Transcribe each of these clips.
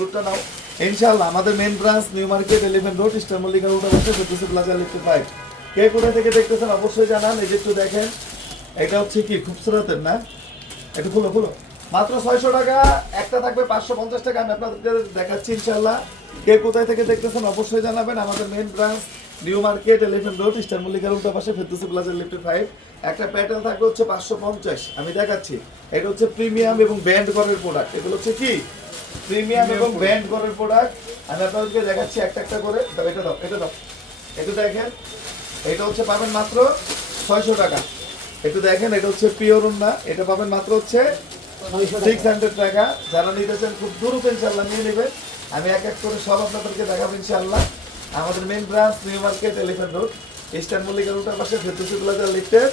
রুটটা নাও। ইনশাআল্লাহ, আমাদের main branch new market elephant road eastern Mallika road অবশ্যই ফেরদৌসি প্লাজা লিফট ফাইভ কে কোথা থেকে দেখতেছেন অবশ্যই জানান, এই যে একটু দেখেন, এটা হচ্ছে কি, খুবসুরতের না? একটু খুলো খুলো। মাত্র ছয়শো টাকা, একটা থাকবে পাঁচশো পঞ্চাশ টাকা, আমি আপনাদের দেখাচ্ছি ইনশাআল্লাহ। কে কোথায় থেকে দেখতেছেন অবশ্যই জানাবেন, আমাদের main branch new market elephant road eastern Mallika road পাশে ফেরদৌসি প্লাজা লিফট ফাইভ একটা প্যাটার্ন থাকবে হচ্ছে পাঁচশো পঞ্চাশ, আমি দেখাচ্ছি। এটা হচ্ছে প্রিমিয়াম এবং ব্যান্ড করের প্রোডাক্ট এগুলো হচ্ছে কি প্রিমিয়াম এবং ব্র্যান্ড করের প্রোডাক্ট আমি আপনাদেরকে দেখাচ্ছি একটা একটা করে। দাও, এটা দাও এটা দাও। একটু দেখেন এটা হচ্ছে পাবেন মাত্র ছয়শো টাকা। একটু দেখেন এটা হচ্ছে পিওর না এটা পাবেন মাত্র হচ্ছে সিক্স হান্ড্রেড টাকা। যারা নিতেছেন খুব দ্রুত ইনশাল্লাহ নিয়ে নেবেন। আমি এক এক করে সব আপনাদেরকে দেখাবো ইনশাল্লাহ আমাদের main branch new market elephant road eastern Mallika রোডের পাশে ফেরদৌসি প্লাজা লিফটেড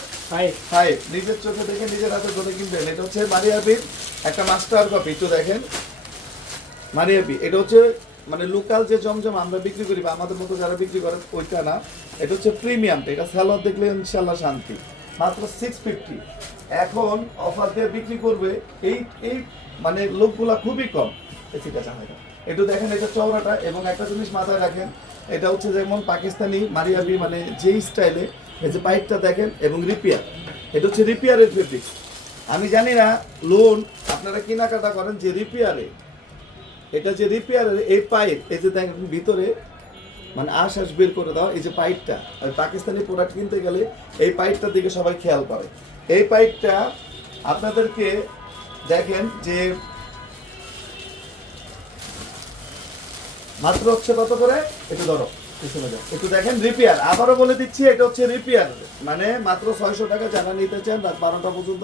ফাইভ নিজের চোখে দেখে নিজের হাতে ধরে কিনবেন। এটা হচ্ছে মারিয়াবির একটা মাস্টার কপি একটু দেখেন। মারিয়াবি এটা হচ্ছে মানে লোকাল যে জমজম আমরা বিক্রি করি বা আমাদের মতো যারা বিক্রি করে, ওইটা না। এটা হচ্ছে প্রিমিয়ামটা এটা স্যালোয়ার দেখলে ইনশাল্লাহ শান্তি। মাত্র সিক্স ফিফটি এখন অফার দিয়ে বিক্রি করবে, এই এই মানে লোকগুলা খুবই কম। ঠিক আছে হয় একটু দেখেন এটা চওড়াটা এবং একটা জিনিস মাথায় রাখেন, এটা হচ্ছে যেমন পাকিস্তানি মারিয়াবি মানে যেই স্টাইলে, এই যে পাইপটা দেখেন এবং রিপেয়ার এটা হচ্ছে রিপেয়ারের ফেব্রিক্স আমি জানি না লোন আপনারা কেনাকাটা করেন যে রিপেয়ারে এটা যে রিপেয়ারের এই পাইপ এই যে দেখেন ভিতরে মানে আশ আশ বের করে দাও, এই যে পাইপটা ওই পাকিস্তানি প্রোডাক্ট কিনতে গেলে এই পাইপটার দিকে সবাই খেয়াল করে এই পাইপটা আপনাদেরকে দেখেন যে মাত্র হচ্ছে কত করে এটা ধরো। একটু দেখেন রিপেয়ার। আবারও বলে দিচ্ছি, এটা হচ্ছে রিপেয়ার। মানে মাত্র ছয়শো টাকা যারা নিতে চান, রাত বারোটা পর্যন্ত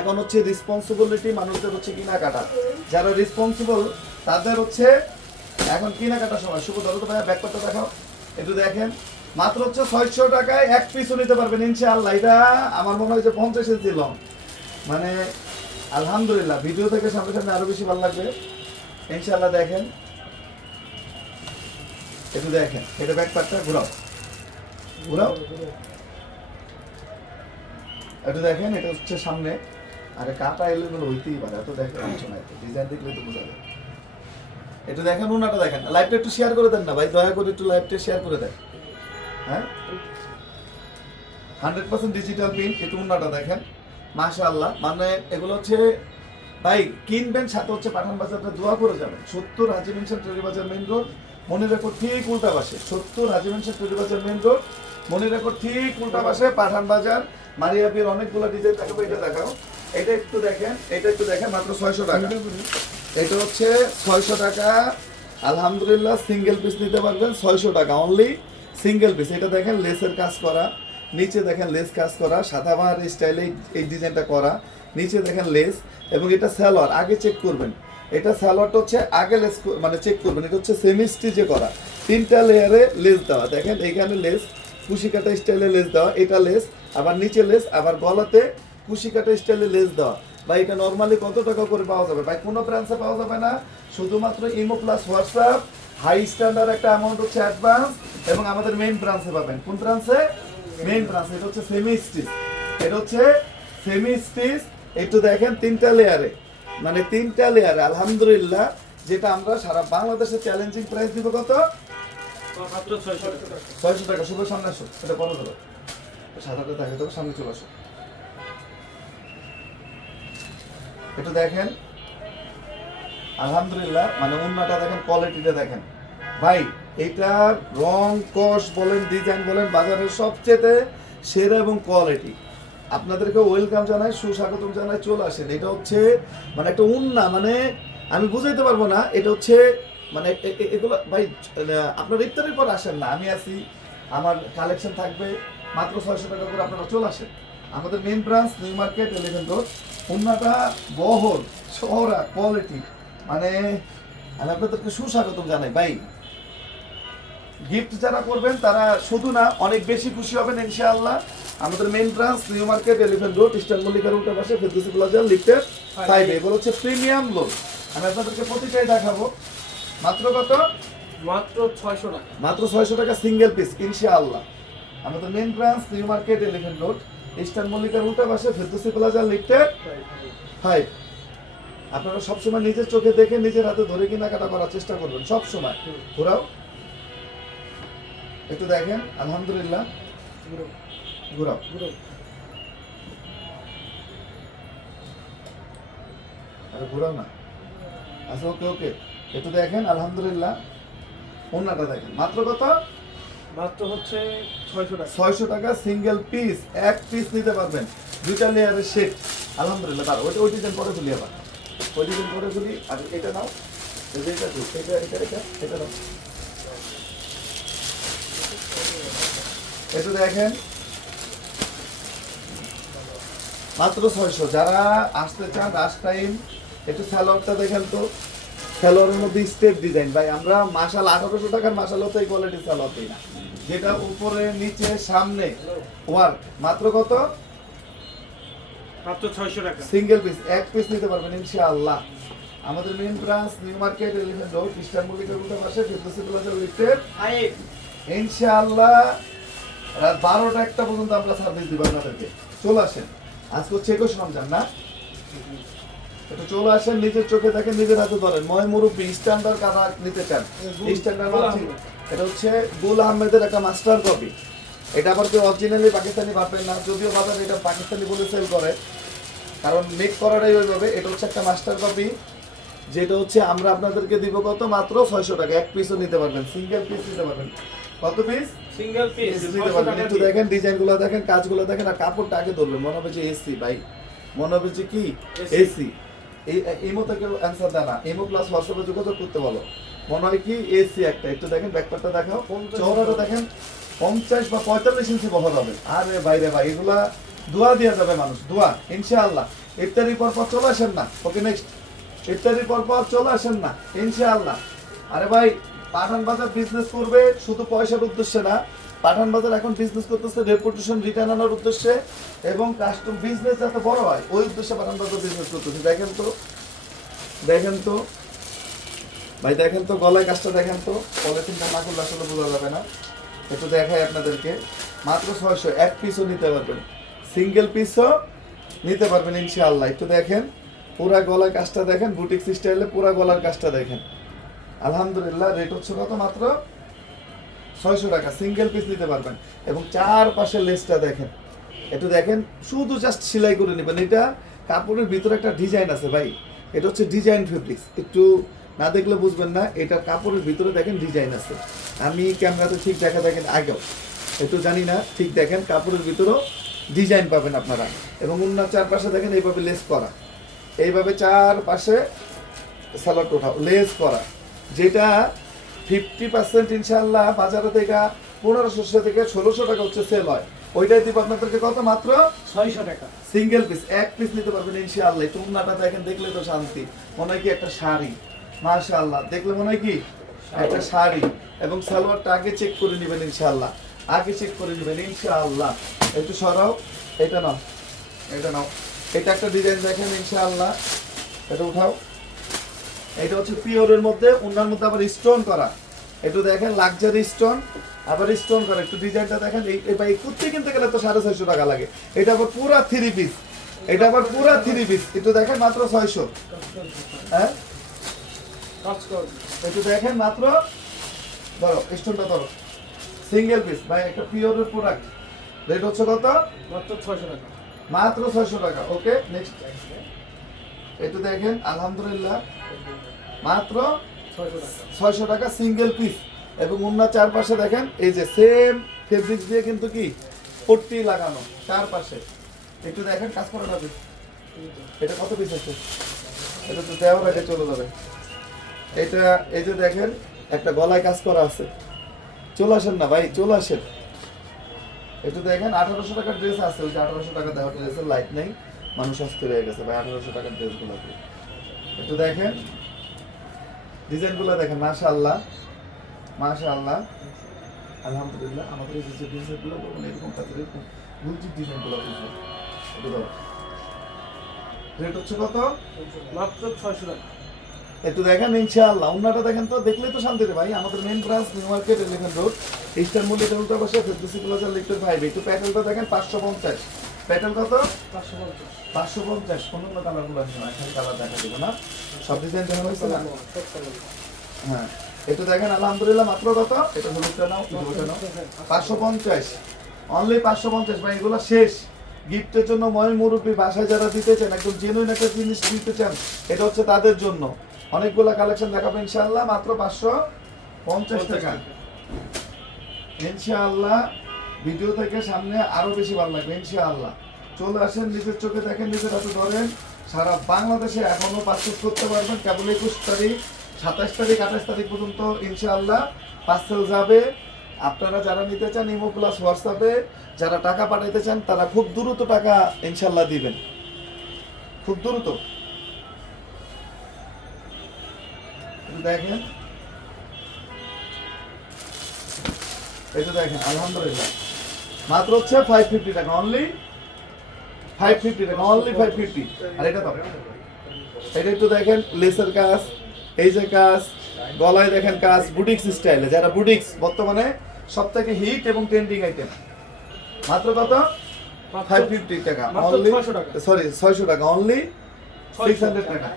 এখন হচ্ছে রেসপন্সিবিলিটি মানুষদের হচ্ছে যারা রেসপন্সিবল তাদের হচ্ছে এখন কেনাকাটার সময়। শুভ দেখাও। একটু দেখেন। মাত্র হচ্ছে ছয়শো টাকায় এক পিসও নিতে পারবেন, ইনশাআল্লাহ। এটা আমার মনে হয় যে পঞ্চাশ লং মানে আলহামদুলিল্লাহ ভিডিও থেকে সামনে সামনে আরও বেশি ভালো ইনশাআল্লাহ দেখেন। একটু দেখেন, এটা ব্যাক পার্টটা ঘুরাও। ঘুরাও। একটু দেখেন, এটা হচ্ছে সামনে। আরে কাটা এলোমেলো হইতেই পারে, এত দেখেন কিছু নাই ডিজাইন দেখলে তো বোঝা যায়। একটু দেখেন উনাটা দেখেন। লাইভটা একটু শেয়ার করে দেন না ভাই, দয়া করে একটু লাইভটা শেয়ার করে দেন। হ্যাঁ? হান্ড্রেড পার্সেন্ট ডিজিটাল প্রিন্ট একটু উন্নাটা দেখেন। মাশাআল্লাহ মানে এগুলো হচ্ছে, ভাই, কিনবেন, সাথে হচ্ছে পাঠান বাজারটা দোয়া করে যাবেন। সত্তর হাজি ট্রেডি বাজার মেন রোড মনে রাখো ঠিক উল্টা পাশে। সত্তর মেনশন ট্রেডি বাজার মেন রোড মনে রাখো ঠিক উল্টা পাশে পাঠান বাজার মারিয়াপির অনেকগুলো ডিজাইন দেখাবো এটা দেখাও। এটা একটু দেখেন এটা একটু দেখেন মাত্র ছয়শো টাকা। এটা হচ্ছে ছয়শো টাকা। আলহামদুলিল্লাহ সিঙ্গেল পিস নিতে পারবেন ছয়শো টাকা অনলি সিঙ্গেল পিস এটা দেখেন লেসের কাজ করা। নিচে দেখেন লেস কাজ করা। সাদাবাহার স্টাইলে এই ডিজাইনটা করা। নিচে দেখেন লেস এবং এটা স্যালোয়ার আগে চেক করবেন। এটা স্যালোয়ারটা হচ্ছে আগে লেস মানে চেক করবেন, এটা হচ্ছে সেমি স্টিচে করা। তিনটা লেয়ারে লেস দেওয়া। দেখেন এখানে লেস কুশি কাটা স্টাইলে লেস দেওয়া, এটা লেস আবার নিচে লেস আবার গলাতে কুশি কাটা স্টাইলে লেস দেওয়া। ভাই, এটা নর্মালি কত টাকা করে পাওয়া যাবে? ভাই, কোনো ব্রাঞ্চে পাওয়া যাবে না। শুধুমাত্র imo plus WhatsApp high standard একটা অ্যামাউন্ট হচ্ছে অ্যাডভান্স এবং আমাদের মেইন ব্রাঞ্চে পাবেন। কোন ব্রাঞ্চে মেইন ব্রাঞ্চ এটা হচ্ছে সেমি স্টিচ এটা হচ্ছে সেমি স্টিচ একটু দেখেন, তিনটা লেয়ারে মানে তিনটা লেয়ারে আলহামদুলিল্লাহ যেটা আমরা সারা বাংলাদেশে চ্যালেঞ্জিং প্রাইস দিব কত? ছয়শো টাকা। শুভ সামনে আসো এটা বড় ধরো সাদাটা দেখে তবে সামনে চলে আসো। একটু দেখেন আলহামদুলিল্লাহ মানে অন্যটা দেখেন কোয়ালিটিটা দেখেন। ভাই এটার রং কষ বলেন ডিজাইন বলেন বাজারের সবচেয়ে সেরা এবং কোয়ালিটি আপনাদেরকে ওয়েলকাম জানাই, সুস্বাগতম জানাই, চলে আসেন। এটা হচ্ছে মানে একটা উন্না মানে আমি বুঝাইতে পারব না, এটা হচ্ছে মানে এগুলো, ভাই আপনার ইফতারের পর আসেন না, আমি আছি, আমার কালেকশন থাকবে, মাত্র ছয়শো টাকা করে আপনারা চলে আসেন। আমাদের main branch new market elephant road উন্নাটা বহর শহরা কোয়ালিটি মানে আমি আপনাদেরকে সুস্বাগতম জানাই, ভাই। গিফট যারা করবেন, তারা শুধু না, অনেক বেশি খুশি হবেন, ইনশাআল্লাহ। আমাদের main branch new market elephant road eastern Mallika রোডের পাশে ফেরদৌসি প্লাজা লিফটের ফাইভ এগুলো হচ্ছে প্রিমিয়াম লোন আমি আপনাদেরকে প্রতিটাই দেখাবো। মাত্র কত? মাত্র ছয়শো টাকা। মাত্র ছয়শো টাকা সিঙ্গেল পিস ইনশাআল্লাহ। আমাদের main branch new market elephant road eastern Mallika রোডের পাশে ফেরদৌসি প্লাজা লিফটের ফাইভ আপনারা সবসময় নিজের চোখে দেখে নিজের হাতে ধরে কেনাকাটা করার চেষ্টা করবেন সবসময়। ঘোরাও। একটু দেখেন আলহামদুলিল্লাহ। ঘোরাও। ঘুরো আরে ঘোরাও না। আচ্ছা ওকে ওকে একটু দেখেন আলহামদুলিল্লাহ। অন্যটা দেখেন। মাত্র কত? মাত্র হচ্ছে ছয়শো টাকা। ছয়শো টাকা সিঙ্গেল পিস এক পিস নিতে পারবেন। দুইটা লেয়ারের সেট আলহামদুলিল্লাহ তার ওইটা ওই ডিজাইন পরে খুলি আবার। ওই ডিজাইন পরে খুলি। আর এটা নাও এটা দিই, এটা এটা এটা এটা নাও একটু দেখেন। মাত্র ছয়শো। যারা আসতে চান লাস্ট টাইম একটু স্যালোয়ারটা দেখেন তো। স্যালোয়ারের মধ্যে স্টেপ ডিজাইন ভাই আমরা মাসাল আঠারোশো টাকার মাসালও তো এই কোয়ালিটি স্যালোয়ার দিই না। যেটা উপরে নিচে সামনে ওয়ার্ক মাত্র কত? মাত্র ছয়শো টাকা। সিঙ্গেল পিস এক পিস নিতে পারবেন ইনশাআল্লাহ। আমাদের main branch new market elephant road মল্লিকের উল্টা পাশে ফিরদৌসি প্লাজা লিফটেড ইনশাআল্লাহ রাত বারোটা একটা পর্যন্ত আমরা সার্ভিস দিব আপনাদেরকে। চলে আসেন। হচ্ছে একুশ রমজান না? একটু চলে আসেন নিজের চোখে নিজের হাতে ধরেন। ময় মুরব্বী স্ট্যান্ডার্ড কারা নিতে চান? স্ট্যান্ডার্ড। এটা হচ্ছে গুল আহমেদের একটা মাস্টার কপি এটা আবার কেউ অরিজিনালি পাকিস্তানি ভাববেন না যদিও বাজারে এটা পাকিস্তানি বলে সেল করে। কারণ মেক করাটাই ওইভাবে। এটা হচ্ছে একটা মাস্টার কপি যেটা হচ্ছে আমরা আপনাদেরকে দিব কত? মাত্র ছয়শো টাকা। এক পিসও নিতে পারবেন সিঙ্গেল পিস নিতে পারবেন। কত পিস সিঙ্গেল পিস নিতে পারবেন। একটু দেখেন ডিজাইনগুলো দেখেন কাজগুলো দেখেন আর কাপড়টা আগে ধরবেন। মনে হবে যে এসি ভাই। মনে হবে যে কি? এসি এই ইমো থেকে অ্যান্সার দেয় না। ইমো প্লাস হোয়াটসঅ্যাপে যোগাযোগ করতে বলো। মনে হয় কি? এসি একটা। একটু দেখেন ব্যাকপারটা দেখাও। চৌড়াটা দেখেন পঞ্চাশ বা পঁয়তাল্লিশ ইঞ্চি বহর হবে। আরে বাইরে ভাই এগুলা দোয়া দেওয়া যাবে মানুষ দোয়া ইনশাআল্লাহ। ইফতারির পর পর চলে আসেন না। ওকে নেক্সট ইফতারির পর পর চলে আসেন না ইনশাআল্লাহ। আরে ভাই পাঠান বাজার বিজনেস করবে শুধু পয়সার উদ্দেশ্যে না পাঠান বাজার এখন বিজনেস করতেছে রেপুটেশন রিটার্ন আনার উদ্দেশ্যে এবং কাস্টম বিজনেস যাতে বড় হয়, ওই উদ্দেশ্যে পাঠান বাজার বিজনেস করতেছে। দেখেন তো দেখেন তো, ভাই দেখেন তো, গলায় কাজটা দেখেন তো, পলিথিনটা না করলে আসলে বোঝা যাবে না। একটু দেখাই আপনাদেরকে, মাত্র ছয়শো, এক পিসও নিতে পারবেন। সিঙ্গেল পিসও নিতে পারবেন ইনশাআল্লাহ। একটু দেখেন, পুরা গলার কাজটা দেখেন বুটিক স্টাইলে পুরা গলার কাজটা দেখেন। আলহামদুলিল্লাহ রেট হচ্ছে কত মাত্র? ছয়শো টাকা। সিঙ্গেল পিস নিতে পারবেন। এবং চার পাশের লেসটা দেখেন। একটু দেখেন, শুধু জাস্ট সেলাই করে নেবেন। এটা কাপড়ের ভিতরে একটা ডিজাইন আছে ভাই। এটা হচ্ছে ডিজাইন ফেব্রিক্স একটু না দেখলে বুঝবেন না, এটা কাপড়ের ভিতরে দেখেন ডিজাইন আছে। আমি ক্যামেরাতে ঠিক দেখা দেখেন আগেও। একটু জানি না, ঠিক দেখেন, কাপড়ের ভিতরেও ডিজাইন পাবেন আপনারা। এবং অন্য চারপাশে দেখেন, এইভাবে লেস করা। এইভাবে চার পাশে স্যালাড ওঠাও লেস করা। যেটা ফিফটি পার্সেন্ট ইনশাল্লাহ বাজারে থেকে পনেরোশো থেকে ষোলোশো টাকা হচ্ছে সেল হয়। ওইটাই দিব আপনাদেরকে কত মাত্র? ছয়শো টাকা। সিঙ্গেল পিস এক পিস নিতে পারবেন ইনশাআল্লাহ। তুমনাটা দেখেন দেখলে তো শান্তি। মনে হয় কি একটা শাড়ি। মাশাআল্লাহ। দেখলে মনে হয় কি? একটা শাড়ি। এবং সালোয়ারটা আগে চেক করে নেবেন ইনশাআল্লাহ। আগে চেক করে নেবেন ইনশাআল্লাহ। একটু সরাও। এটা নাও। এটা নাও। এটা একটা ডিজাইন দেখেন ইনশাআল্লাহ। এটা উঠাও। এটা হচ্ছে পিওরের মধ্যে অন্যার মধ্যে আবার স্টোন করা। একটু দেখেন লাক্সারি স্টোন আবার স্টোন করা। একটু ডিজাইনটা দেখেন এই ভাই কুর্তি কিনতে গেলে তো সাড়ে ছয়শো টাকা লাগে। এটা আবার পুরা থ্রি পিস এটা আবার পুরা থ্রি পিস একটু দেখেন মাত্র ছয়শো। হ্যাঁ? একটু দেখেন মাত্র ধরো স্টোনটা ধরো। সিঙ্গেল পিস ভাই একটা পিওরের প্রোডাক্ট রেট হচ্ছে কত? মাত্র ছয়শো টাকা। মাত্র ছয়শো টাকা। ওকে নেক্সট একটু দেখেন আলহামদুলিল্লাহ। মাত্র ছয়শো টাকা। সিঙ্গেল পিস এবং অন্য চারপাশে দেখেন এই যে সেম ফেব্রিক দিয়ে কিন্তু কি? পট্টি লাগানো চারপাশে। একটু দেখেন কাজ করে যাবে এটা কত পিস আছে? এটা তো দেওয়ার আগে চলে যাবে। এটা এই যে দেখেন একটা গলায় কাজ করা আছে। চলে আসেন না ভাই চলে আসেন। একটু দেখেন আঠারোশো টাকার ড্রেস আছে। ওই যে আঠারোশো টাকা দেওয়া ড্রেসের লাইট নেই। মানুষ অস্থির হয়ে গেছে ভাই আঠারোশো টাকার ড্রেসগুলো একটু দেখেন। ডিজাইনগুলো দেখেন মাশাআল্লাহ। মাশাআল্লাহ। আলহামদুলিল্লাহ আমাদের এই যে ডিজাইনগুলো মানে এরকম তাদের এরকম গুলজির ডিজাইনগুলো একটু রেট হচ্ছে কত? মাত্র ছয়শো টাকা। একটু দেখেন ইনশাআল্লাহ। অন্যটা দেখেন তো দেখলে তো শান্তি রে ভাই। আমাদের main branch new market elephant road eastern Mallik উল্টা পাশে ফেসবুক প্লাজা লিফটের ফাইভ একটু প্যাকেলটা দেখেন পাঁচশো পঞ্চাশ। পেটেল কত? পাঁচশো পঞ্চাশ। অন্যান্য কালারগুলো আছে না? এখানে কালার দেখা দেবো না। সব ডিজাইন জানা হয়েছে না? হ্যাঁ এটা দেখেন আলহামদুলিল্লাহ মাত্র কত? এটা হলুদটা নাও ওটা নাও। পাঁচশো পঞ্চাশ। অনলি পাঁচশো পঞ্চাশ ভাই এগুলো শেষ। গিফটের জন্য ময় মুরব্বী বাসায় যারা দিতে চান একদম জেনুইন একটা জিনিস দিতে চান এটা হচ্ছে তাদের জন্য। অনেকগুলো কালেকশন দেখাবো ইনশাআল্লাহ মাত্র পাঁচশো পঞ্চাশ টাকা। ইনশাআল্লাহ ভিডিও থেকে সামনে আরও বেশি ভালো লাগবে, ইনশাআল্লাহ। চলে আসেন, নিজের চোখে দেখেন, নিজের হাতে ধরেন। সারা বাংলাদেশে এখনও পার্চেস করতে পারবেন, কেবল একুশ তারিখ, সাতাশ তারিখ, আঠাশ তারিখ পর্যন্ত, ইনশাআল্লাহ পার্সেল যাবে। আপনারা যারা নিতে চান ইমো প্লাস হোয়াটসঅ্যাপে যারা টাকা পাঠাইতে চান, তারা খুব দ্রুত টাকা ইনশাল্লাহ দিবেন। খুব দ্রুত। দেখেন। এই তো দেখেন, আলহামদুলিল্লাহ। মাত্র হচ্ছে ফাইভ ফিফটি টাকা only five fifty taka only five fifty আর এটা দাও এটা একটু দেখেন লেসের কাজ এই যে কাজ গলায় দেখেন কাজ বুটিক্স স্টাইলে যারা বুটিক্স বর্তমানে সব থেকে হিট এবং ট্রেন্ডিং আইটেম মাত্র কত? ফাইভ ফিফটি টাকা অনলি সরি ছয়শো টাকা। অনলি 600 সিক্স হান্ড্রেড টাকা।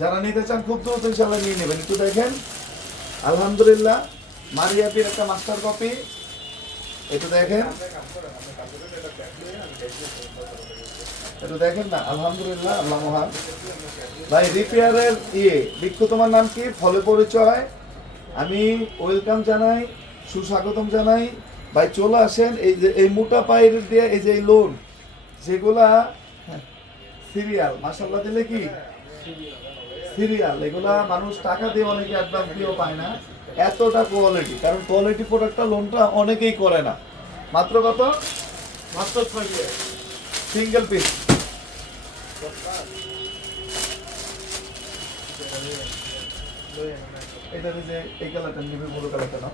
যারা নিতে চান খুব দ্রুত ইনশাল্লাহ নিয়ে নেবেন। একটু দেখেন আলহামদুলিল্লাহ মারিয়াপির একটা মাস্টার কপি একটু দেখেন। একটু দেখেন না আলহামদুলিল্লাহ আল্লাহ মহান। ভাই রিপেয়ারের ইয়ে বিক্ষু তোমার নাম কি? ফলে পরিচয়। আমি ওয়েলকাম জানাই সুস্বাগতম জানাই। ভাই চলে আসেন এই যে এই মোটা পায়ের দিয়ে এই যে এই লোন যেগুলা সিরিয়াল মাসাল্লাহ দিলে কি? সিরিয়াল এগুলা মানুষ টাকা দিয়ে অনেকে অ্যাডভান্স দিয়েও পায় না। এতটা কোয়ালিটি কারণ কোয়ালিটি প্রোডাক্টটা লোনটা অনেকেই করে না। মাত্র কত? মাত্র সিঙ্গেল পিস এটা যে এই কালারটা নিবে বড় কালারটা না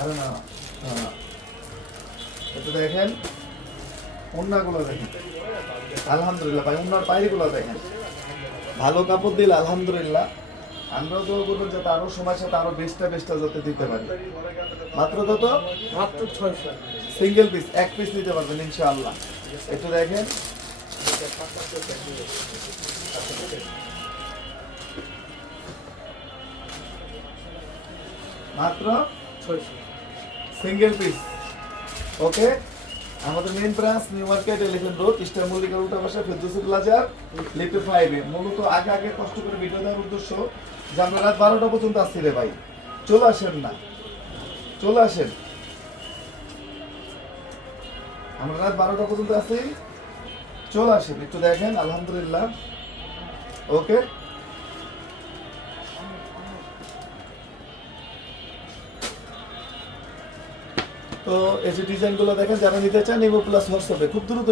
আরে না। এটা দেখেন অন্যগুলো দেখেন। আলহামদুলিল্লাহ ভাই অন্যার পায়রিগুলো দেখেন। ভালো কাপড় দিলে আলহামদুলিল্লাহ। আমরাও তো করব যাতে আরও সময় সাথে আরও বেস্টটা বেস্টটা যাতে দিতে পারি। মাত্র কত? মাত্র ছয়শো। সিঙ্গেল পিস এক পিস নিতে পারবেন ইনশাআল্লাহ। একটু দেখেন। মাত্র? ছয়শো। সিঙ্গেল পিস ওকে আমাদের main branch new market elephant road eastern মল্লিকার উল্টা পাশে ফেরদৌসি প্লাজার লিফট ফাইভে মূলত আগে আগে কষ্ট করে ভিডিও দেওয়ার উদ্দেশ্য যে আমরা রাত বারোটা পর্যন্ত আসছি রে ভাই। চলে আসেন না। চলে আসেন। আমরা রাত বারোটা পর্যন্ত আছি। চলে আসেন, একটু দেখেন, আলহামদুলিল্লাহ। ওকে তো এই যে ডিজাইনগুলো দেখেন যারা নিতে চান ইমো প্লাস হোয়াটসঅ্যাপে খুব দ্রুত